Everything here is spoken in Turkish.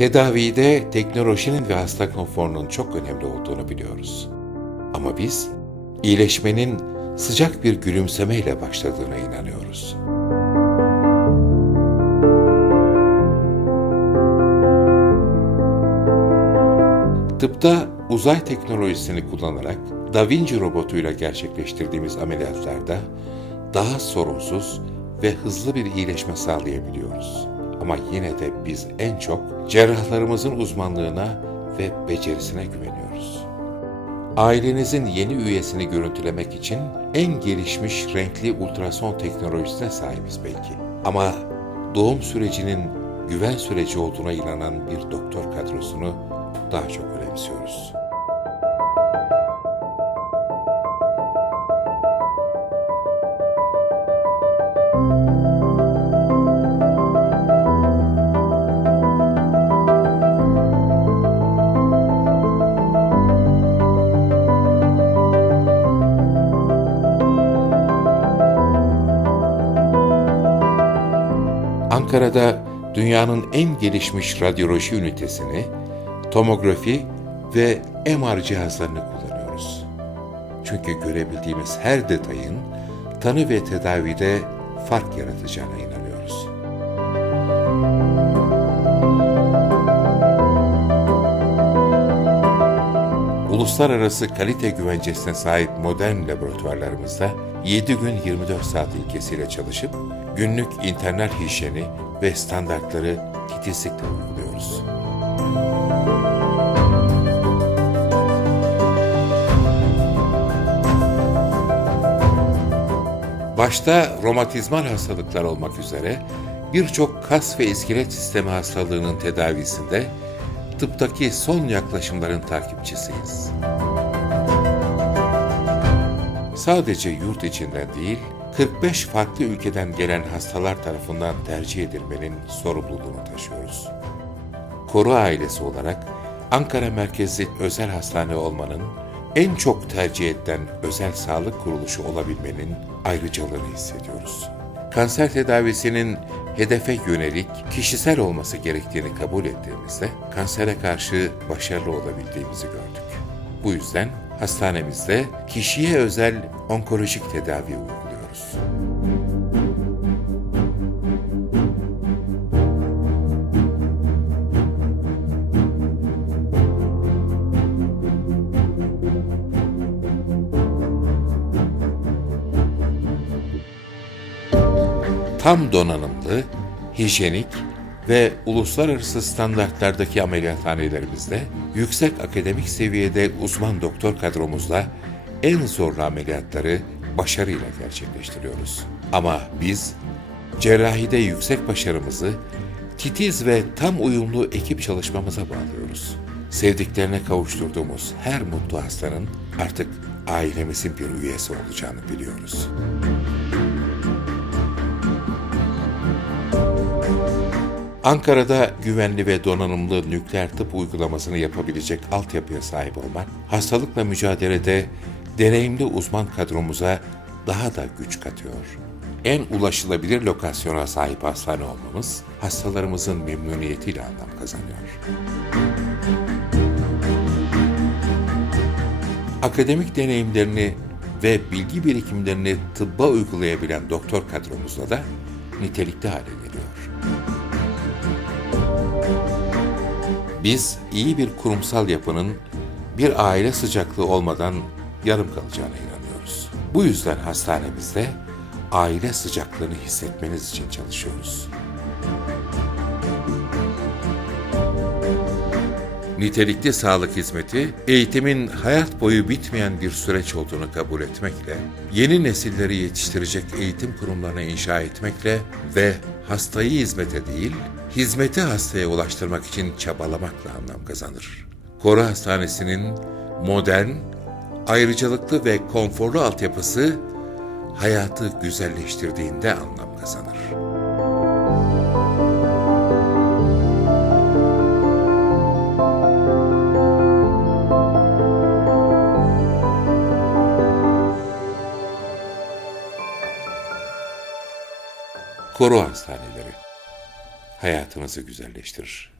Tedavide teknolojinin ve hasta konforunun çok önemli olduğunu biliyoruz. Ama biz iyileşmenin sıcak bir gülümsemeyle başladığına inanıyoruz. Tıpta uzay teknolojisini kullanarak Da Vinci robotuyla gerçekleştirdiğimiz ameliyatlarda daha sorunsuz ve hızlı bir iyileşme sağlayabiliyoruz. Ama yine de biz en çok cerrahlarımızın uzmanlığına ve becerisine güveniyoruz. Ailenizin yeni üyesini görüntülemek için en gelişmiş renkli ultrason teknolojisine sahibiz belki. Ama doğum sürecinin güven süreci olduğuna inanan bir doktor kadrosunu daha çok önemsiyoruz. Ankara'da dünyanın en gelişmiş radyoloji ünitesini, tomografi ve MR cihazlarını kullanıyoruz. Çünkü görebildiğimiz her detayın tanı ve tedavide fark yaratacağına inanıyoruz. Uluslararası kalite güvencesine sahip modern laboratuvarlarımızda 7 gün 24 saat ilkesiyle çalışıp günlük internet hijyeni ve standartları titizlikle uyguluyoruz. Başta romatizmal hastalıklar olmak üzere birçok kas ve iskelet sistemi hastalığının tedavisinde tıptaki son yaklaşımların takipçisiyiz. Sadece yurt içinden değil, 45 farklı ülkeden gelen hastalar tarafından tercih edilmenin sorumluluğunu taşıyoruz. Koru ailesi olarak Ankara merkezli özel hastane olmanın en çok tercih edilen özel sağlık kuruluşu olabilmenin ayrıcalığını hissediyoruz. Kanser tedavisinin hedefe yönelik kişisel olması gerektiğini kabul ettiğimizde kansere karşı başarılı olabildiğimizi gördük. Bu yüzden hastanemizde kişiye özel onkolojik tedavi uyguluyoruz. Tam donanımlı, hijyenik ve uluslararası standartlardaki ameliyathanelerimizde yüksek akademik seviyede uzman doktor kadromuzla en zorlu ameliyatları başarıyla gerçekleştiriyoruz. Ama biz cerrahide yüksek başarımızı titiz ve tam uyumlu ekip çalışmamıza bağlıyoruz. Sevdiklerine kavuşturduğumuz her mutlu hastanın artık ailemizin bir üyesi olacağını biliyoruz. Ankara'da güvenli ve donanımlı nükleer tıp uygulamasını yapabilecek altyapıya sahip olmak, hastalıkla mücadelede deneyimli uzman kadromuza daha da güç katıyor. En ulaşılabilir lokasyona sahip hastane olmamız, hastalarımızın memnuniyetiyle anlam kazanıyor. Akademik deneyimlerini ve bilgi birikimlerini tıbba uygulayabilen doktor kadromuzla da nitelikli hale geliyor. Biz iyi bir kurumsal yapının bir aile sıcaklığı olmadan yarım kalacağına inanıyoruz. Bu yüzden hastanemizde aile sıcaklığını hissetmeniz için çalışıyoruz. Nitelikli sağlık hizmeti, eğitimin hayat boyu bitmeyen bir süreç olduğunu kabul etmekle, yeni nesilleri yetiştirecek eğitim kurumlarını inşa etmekle ve hastayı hizmete değil, hizmeti hastaya ulaştırmak için çabalamakla anlam kazanır. Koru Hastanesi'nin modern, ayrıcalıklı ve konforlu altyapısı hayatı güzelleştirdiğinde anlam kazanır. Koru hastaneleri hayatınızı güzelleştirir.